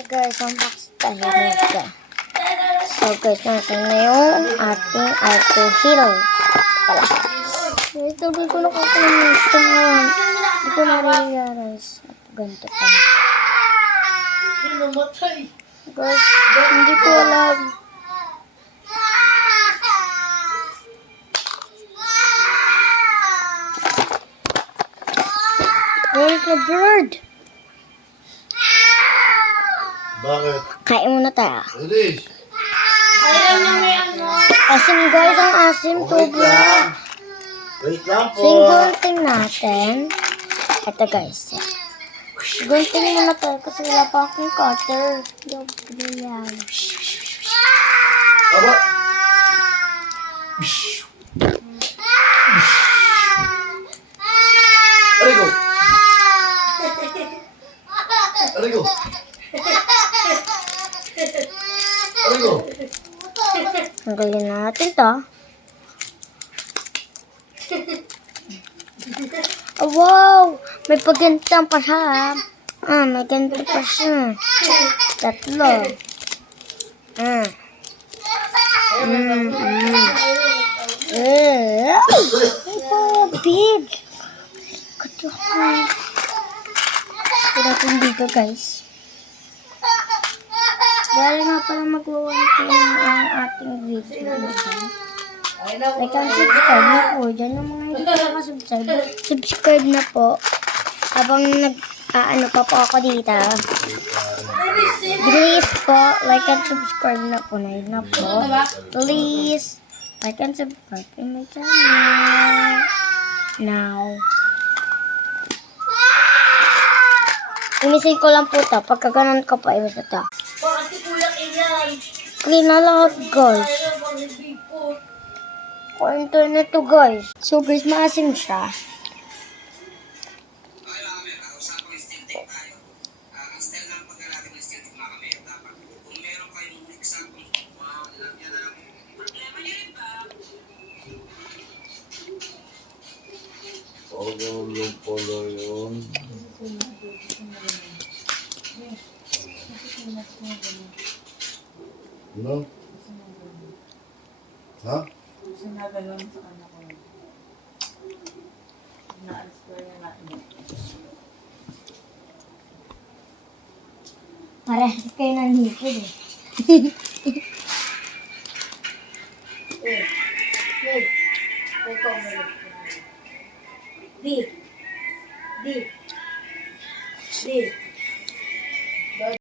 Guys, unbox tayo nito. So guys, nasan na yung ating auto heal pala. Guys, tagal ko nakakalimutan. Hindi ko na-realize. Ganito pa. Guys, hindi ko alam. Where's the bird? Bakit? Kain muna tayo. Alis! Asim guys, ang asim. Sobra. Wait lang po. Gunting natin. Ito guys. Gunting muna tayo kasi wala pa akong cutter. Yan. Aba! Arigo! Arigo! Arigo! Tanggalin natin to. Oh, wow! May pagantang pa siya. May ganito pa siya. Tatlo. Oh, big! Kaya natin dito, guys. Dahil nga pala mag-1K ang ating video. Like and subscribe na po. Diyan yung mga hindi pa nakasubscribe. Subscribe na po. Habang ano pa po ako dito. Please po, like and subscribe na po. Na po. Please, like and subscribe to my channel. Now. Imisin ko lang po ito. Pagka ganun ko pa, iwas ito. Clean na lahat, guys. Internet to, guys. So, guys, maasim siya. Yung polo yun. Ano? Ha? Sinagalan sa kanya ko. Naalis ko yung natin. Parehas kayo nandikid eh. Di.